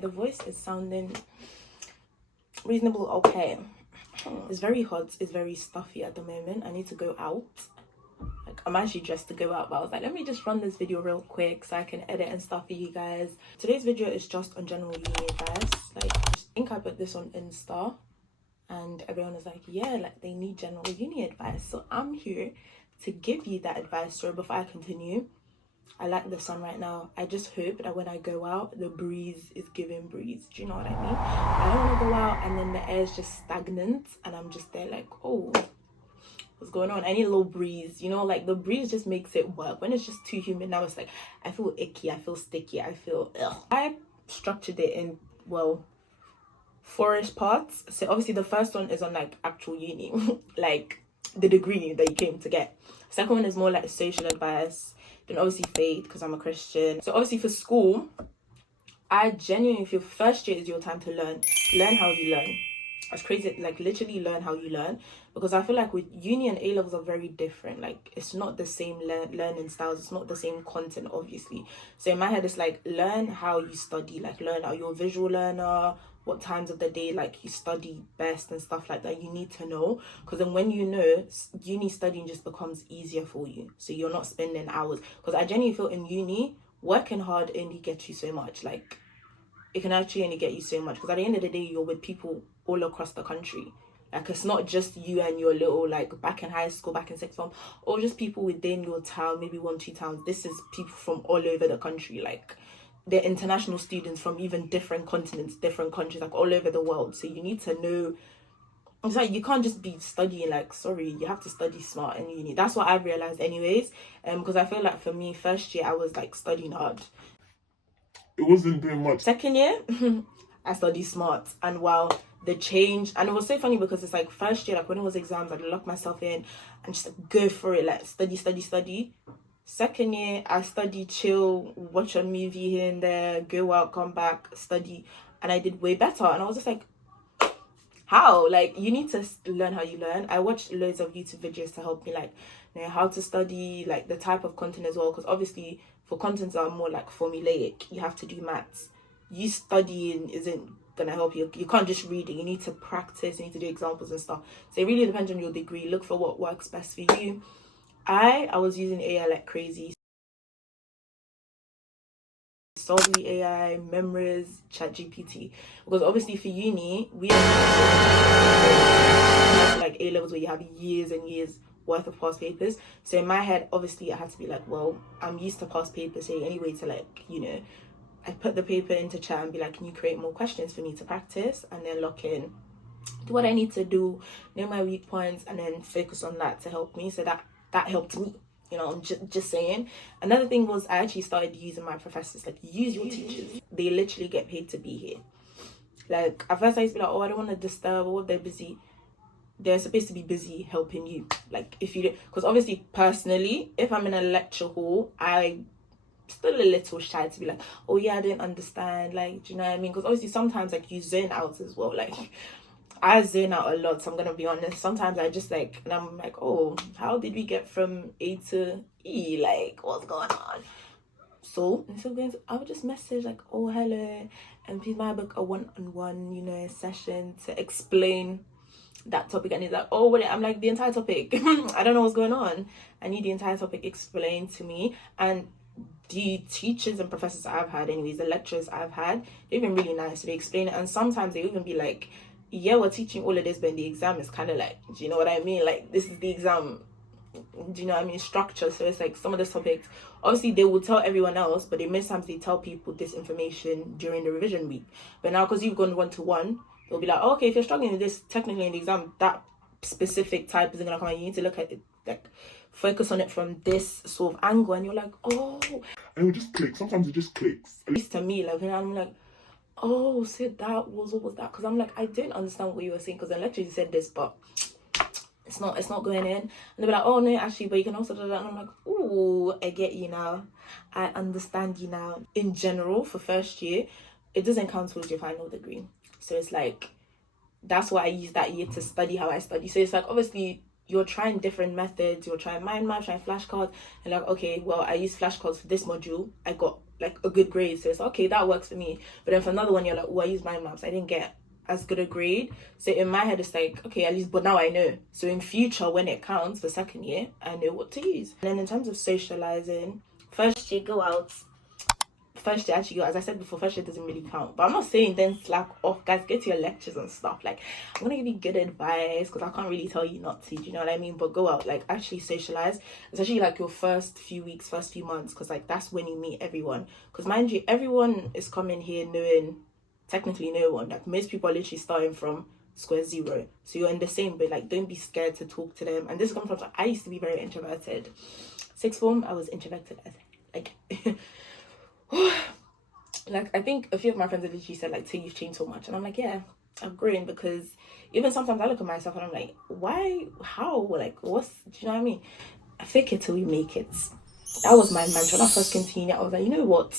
The voice is sounding reasonable, okay. It's very hot, it's very stuffy at the moment. I need to go out. Like, I'm actually dressed to go out, but I was like, let me just run this video real quick so I can edit and stuff for you guys. Today's video is just on general uni advice. Like, I think I put this on Insta and everyone was like, yeah, like they need general uni advice. So I'm here to give you that advice. So before I continue, I like the sun right now. I just hope that when I go out, the breeze is giving breeze. Do you know what I mean? I don't want to go out and then the air is just stagnant and I'm just there like, oh, what's going on? I need a little breeze, you know, like the breeze just makes it work. When it's just too humid, now it's like, I feel icky, I feel sticky, I feel ugh. I structured it in, well, four-ish parts. So obviously the first one is on like actual uni, like the degree that you came to get. Second one is more like social advice. Then obviously faith, because I'm a Christian. So obviously for school, I genuinely feel first year is your time to learn how you learn. That's crazy, like literally learn how you learn, because I feel like with uni and A levels are very different. Like it's not the same learning styles, it's not the same content, obviously. So in my head it's like learn how you study, like learn how you're a visual learner, what times of the day like you study best and stuff like that. You need to know, because then when you know, uni studying just becomes easier for you, so you're not spending hours. Because I genuinely feel in uni working hard only gets you so much. Like it can actually only get you so much, because at the end of the day you're with people all across the country. Like it's not just you and your little, like back in high school, back in sixth form, or just people within your town, maybe 1-2 towns. This is people from all over the country. Like they're international students from even different continents, different countries, like all over the world. So you need to know, it's like you can't just be studying, like, sorry, you have to study smart in uni. That's what I've realized anyways. Because I feel like for me, first year I was like studying hard, it wasn't doing much. Second year I studied smart, and wow, the change. And it was so funny because it's like first year, like when it was exams, I'd lock myself in and just like, go for it, like study. Second year I studied, chill, watch a movie here and there, go out, come back, study, and I did way better. And I was just like, how? Like you need to learn how you learn. I watched loads of YouTube videos to help me like know how to study, like the type of content as well, because obviously for contents that are more like formulaic, you have to do maths. You studying isn't gonna help you. You can't just read it, you need to practice, you need to do examples and stuff. So it really depends on your degree. Look for what works best for you. I was using AI like crazy. Solve the AI, memories, ChatGPT, because obviously for uni we have like A levels where you have years and years worth of past papers. So in my head, obviously I had to be like, well, I'm used to past papers, so anyway to like, you know, I put the paper into chat and be like, can you create more questions for me to practice, and then lock in, do what I need to do, know my weak points, and then focus on that to help me. So that helped me, you know. I'm just saying. Another thing was I actually started using my professors. Like, use your teachers, they literally get paid to be here. Like at first I used to be like, oh, I don't want to disturb, or they're busy. They're supposed to be busy helping you. Like if you don't, because obviously personally, if I'm in a lecture hall, I still a little shy to be like, oh yeah, I didn't understand, like, do you know what I mean? Because obviously sometimes like you zone out as well. Like I zone out a lot, so I'm gonna be honest. Sometimes I just like, and I'm like, oh, how did we get from A to E? Like, what's going on? So instead of going to, I would just message like, oh, hello, and please might book a one-on-one, you know, session to explain that topic. And he's like, oh, what? I'm like, the entire topic. I don't know what's going on. I need the entire topic explained to me. And the teachers and professors I've had, anyways, the lecturers I've had, they've been really nice. They explain it, and sometimes they even be like, yeah, we're teaching all of this, but in the exam is kind of like, do you know what I mean? Like, this is the exam, do you know what I mean, structure. So it's like some of the topics, obviously they will tell everyone else, but most times they tell people this information during the revision week. But now because you've gone 1-to-1, they'll be like, oh, okay, if you're struggling with this technically in the exam, that specific type isn't gonna come out. You need to look at it, like focus on it from this sort of angle, and you're like, oh, and it will just click. Sometimes it just clicks, at least to me. Like, and I'm like, oh, so that was what was that? Because I'm like, I didn't understand what you were saying, because the lecturer said this, but it's not going in. And they'll be like, oh no, actually, but you can also do that. And I'm like, oh, I get you now, I understand you now. In general, for first year, it doesn't count towards your final degree. So it's like, that's why I use that year to study how I study. So it's like, obviously you're trying different methods. You're trying mind map, trying flashcards, and like, okay, well, I use flashcards for this module. I got like a good grade, so it's okay, that works for me. But then for another one, you're like, well, I use mind maps, I didn't get as good a grade. So in my head, it's like, okay, at least, but now I know. So in future, when it counts for second year, I know what to use. And then in terms of socializing, first year, go out. First year, actually, as I said before, first year doesn't really count. But I'm not saying then slack off, guys. Get to your lectures and stuff. Like, I'm gonna give you good advice because I can't really tell you not to. Do you know what I mean? But go out, like, actually socialize, especially like your first few weeks, first few months, because like that's when you meet everyone. Because mind you, everyone is coming here knowing technically no one. Like most people are literally starting from square zero, so you're in the same. But like, don't be scared to talk to them. And this comes from, I used to be very introverted. Sixth form, I was introverted as like. Like, I think a few of my friends have literally said like, "Tay, you've changed so much," and I'm like, yeah, I've grown. Because even sometimes I look at myself and I'm like, why, how, like, what's, do you know what I mean? I fake it till we make it. That was my mantra when I first came to uni. I was like, you know what,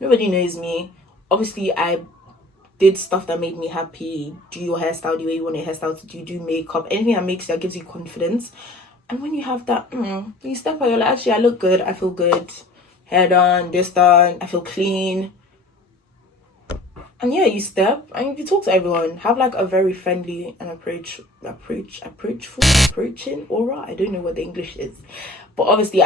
nobody knows me. Obviously I did stuff that made me happy. Do your hairstyle the way you want your hairstyle to do makeup, anything that makes you, that gives you confidence. And when you have that, you step out, you're like, actually I look good, I feel good, hair done, this done, I feel clean. And yeah, you step and you talk to everyone. Have like a very friendly and approaching aura. I don't know what the English is, but obviously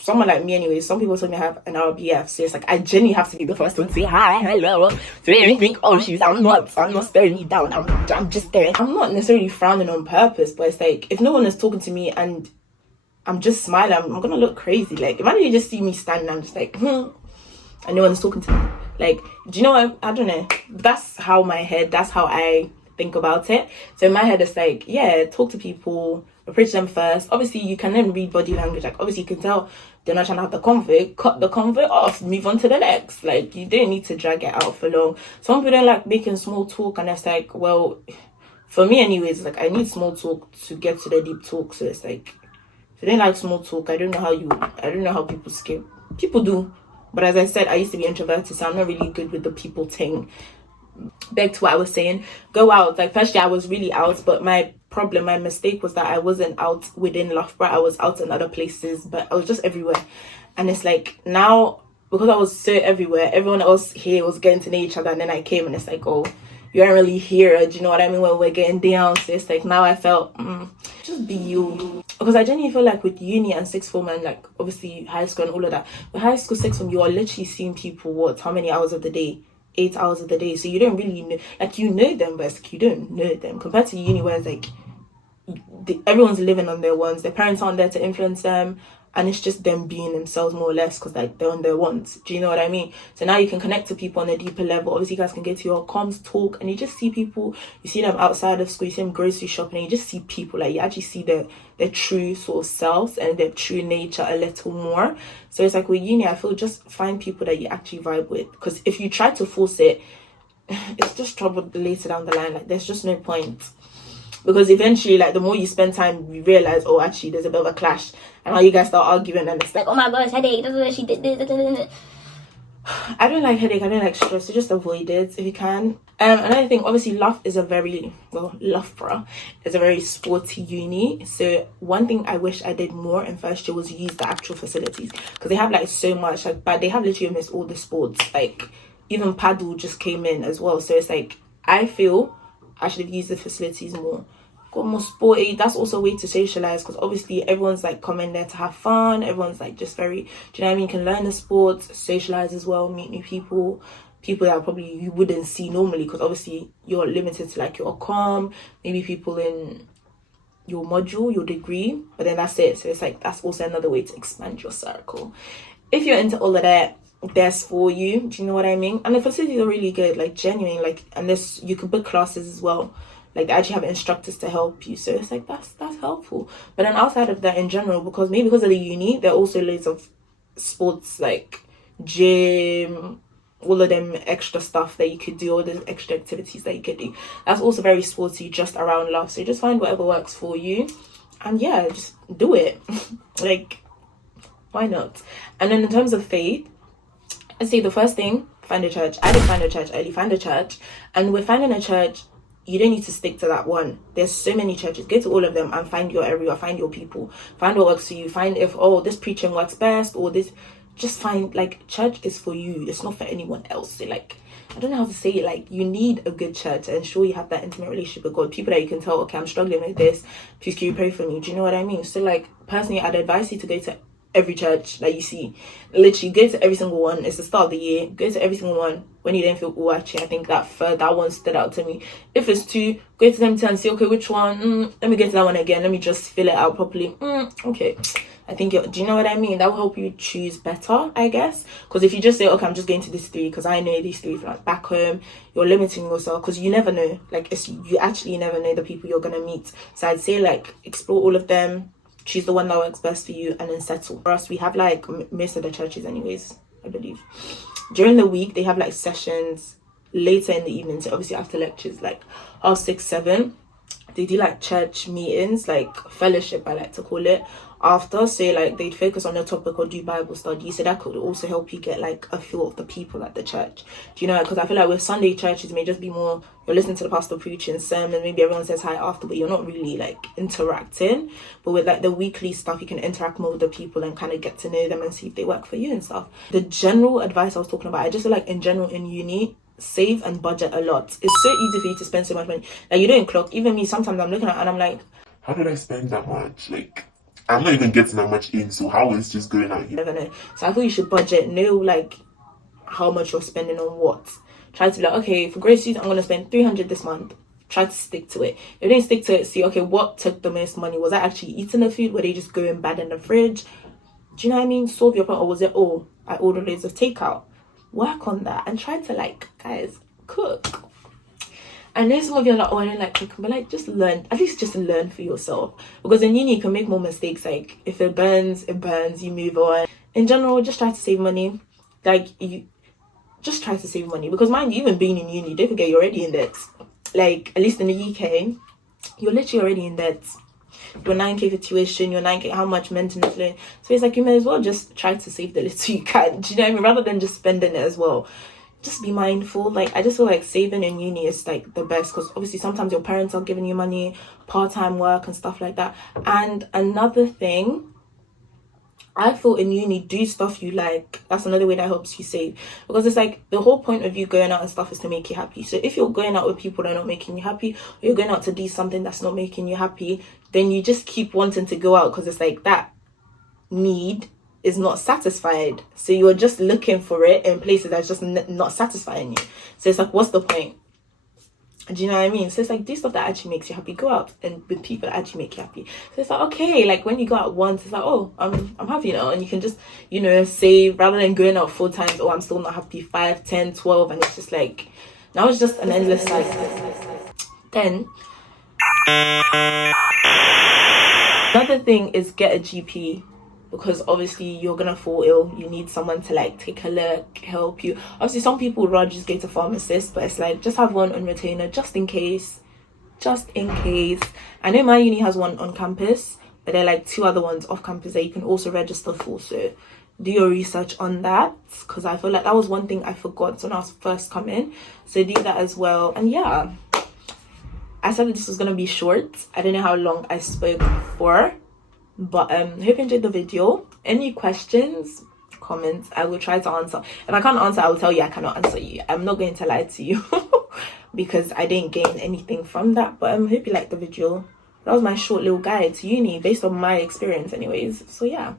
someone like me anyway, some people told me I have an RBF, so it's like I genuinely have to be the first one to say hi, hello, so you think, oh she's, I'm not staring you down, I'm just staring. I'm not necessarily frowning on purpose, but it's like, if no one is talking to me and I'm just smiling, I'm gonna look crazy. Like, imagine you just see me standing, I'm just like, and no one's talking to me. Like, do you know what? I don't know. That's how I think about it. So in my head, it's like, yeah, talk to people, approach them first. Obviously, you can then read body language. Like, obviously, you can tell they're not trying to have the convo. Cut the convo off. Move on to the next. Like, you don't need to drag it out for long. Some people don't like making small talk, and it's like, well, for me anyways, like, I need small talk to get to the deep talk. So it's like, if you don't like small talk, I don't know how people skip. People do. But as I said, I used to be introverted, so I'm not really good with the people thing. Back to what I was saying, go out. Like, first year I was really out, but my mistake was that I wasn't out within Loughborough. I was out in other places, but I was just everywhere. And it's like, now, because I was so everywhere, everyone else here was getting to know each other, and then I came and it's like, oh, you aren't really here, do you know what I mean, when we're getting down. So it's like, now I felt, just be you. Because I genuinely feel like with uni and sixth form and like obviously high school and all of that, with high school, sixth form, you are literally seeing people, how many hours of the day? 8 hours of the day. So you don't really know, like, you know them, but it's like you don't know them. Compared to uni where it's like, everyone's living on their ones, their parents aren't there to influence them, and it's just them being themselves more or less, because like they're on their ones. Do you know what I mean? So now you can connect to people on a deeper level. Obviously you guys can get to your comms, talk, and you just see people, you see them outside of school, you see them grocery shopping, and you just see people, like, you actually see their true sort of selves and their true nature a little more. So it's like with uni, I feel, just find people that you actually vibe with, because if you try to force it, it's just trouble later down the line. Like, there's just no point. Because eventually, like, the more you spend time, you realize, oh, actually, there's a bit of a clash. And how you guys start arguing, and it's like, oh my gosh, headache, she did this. I don't like headache, I don't like stress, so just avoid it if you can. Another thing, obviously, Loughborough is a very sporty uni. So one thing I wish I did more in first year was use the actual facilities. Because they have, like, so much, like, but they have literally almost all the sports. Like, even paddle just came in as well. So it's like, I feel I should have used the facilities more, got more sporty. That's also a way to socialize, because obviously everyone's like coming there to have fun. Everyone's like just very, do you know what I mean? You can learn the sports, socialize as well, meet new people that probably you wouldn't see normally, because obviously you're limited to like your comm, maybe people in your module, your degree, but then that's it. So it's like, that's also another way to expand your circle. If you're into all of that, there's for you, do you know what I mean? And the facilities are really good, like, genuine, like, and this, you can book classes as well, like, they actually have instructors to help you. So it's like, that's helpful. But then outside of that, in general, because maybe because of the uni, there are also loads of sports, like gym, all of them extra stuff that you could do, all the extra activities that you could do. That's also very sporty, just around love. So just find whatever works for you, and yeah, just do it. Like, why not? And then in terms of faith, I'd say the first thing, find a church. I didn't find a church early, find a church. And with finding a church, you don't need to stick to that one. There's so many churches. Go to all of them and find your area, find your people, find what works for you, find if, oh, this preaching works best, or this. Just find, like, church is for you, it's not for anyone else. So, like, I don't know how to say it, like, you need a good church to ensure you have that intimate relationship with God. People that you can tell, okay, I'm struggling with this, please can you pray for me? Do you know what I mean? So, like, personally, I'd advise you to go to every church that you see. Literally go to every single one. It's the start of the year, go to every single one. When you don't feel, oh, actually I think that one stood out to me. If it's two, go to them and see, okay, which one, let me get to that one again, let me just fill it out properly. Okay, I think do you know what I mean? That will help you choose better, I guess. Because if you just say, okay, I'm just going to these three because I know these three, like back home, you're limiting yourself, because you never know, like, you actually never know the people you're gonna meet. So I'd say, like, explore all of them, choose the one that works best for you, and then settle. For us, we have, like, most of the churches anyways, I believe, during the week they have, like, sessions later in the evening. So obviously after lectures, like 6:30, 7, they do, like, church meetings, like fellowship I like to call it, after. So, like, they'd focus on a topic or do Bible study. So that could also help you get, like, a feel of the people at the church. Do you know? Because I feel like with Sunday churches, it may just be more, you're listening to the pastor preaching sermon, maybe everyone says hi after, but you're not really, like, interacting. But with, like, the weekly stuff, you can interact more with the people and kind of get to know them and see if they work for you and stuff. The general advice I was talking about, I just feel like in general in uni, save and budget a lot. It's so easy for you to spend so much money. Like, you don't clock. Even me, sometimes I'm looking at it and I'm like, how did I spend that much? Like, I'm not even getting that much in, so how is just going out here? I don't know. So I thought you should budget, know, like, how much you're spending on what. Try to be like, okay, for groceries, I'm going to spend 300 this month. Try to stick to it. If you don't stick to it, see, okay, what took the most money? Was I actually eating the food? Were they just going bad in the fridge? Do you know what I mean? Solve your problem. Or was it, oh, I ordered loads of takeout? Work on that and try to, like, guys, cook. I know some of you are like, oh, I don't like cooking, but, like, just learn, at least just learn for yourself. Because in uni, you can make more mistakes. Like, if it burns, it burns, you move on. In general, just try to save money. Like, you just try to save money. Because, mind you, even being in uni, don't forget, you're already in debt. Like, at least in the UK, you're literally already in debt. Your 9k for tuition, your 9k, how much maintenance loan. So it's like, you may as well just try to save the little you can. Do you know what I mean? Rather than just spending it as well. Just be mindful. Like, I just feel like saving in uni is, like, the best, because obviously sometimes your parents are giving you money, part-time work and stuff like that. And another thing, I feel in uni, do stuff you like. That's another way that helps you save, because it's like the whole point of you going out and stuff is to make you happy. So if you're going out with people that are not making you happy, or you're going out to do something that's not making you happy, then you just keep wanting to go out, because it's like that need is not satisfied. So you're just looking for it in places that's just not satisfying you. So it's like, what's the point? Do you know what I mean? So it's like, do stuff that actually makes you happy. Go out and with people that actually make you happy. So it's like, okay, like when you go out once, it's like, oh, I'm happy now. And you can just, you know, save, rather than going out 4 times, oh, I'm still not happy, 5, 10, 12. And it's just like, now it's just an endless cycle. Then another thing is get a GP. Because obviously you're gonna fall ill, you need someone to, like, take a look, help you. Obviously some people would rather just go to pharmacist, but it's like, just have one on retainer just in case. I know my uni has one on campus, but there are, like, 2 other ones off campus that you can also register for. So do your research on that, because I feel like that was one thing I forgot when I was first coming. So do that as well. And yeah, I said that this was gonna be short. I don't know how long I spoke for, but hope you enjoyed the video. Any questions, comments, I will try to answer. If I can't answer, I will tell you I cannot answer you. I'm not going to lie to you because I didn't gain anything from that. But hope you liked the video. That was my short little guide to uni based on my experience anyways. So yeah.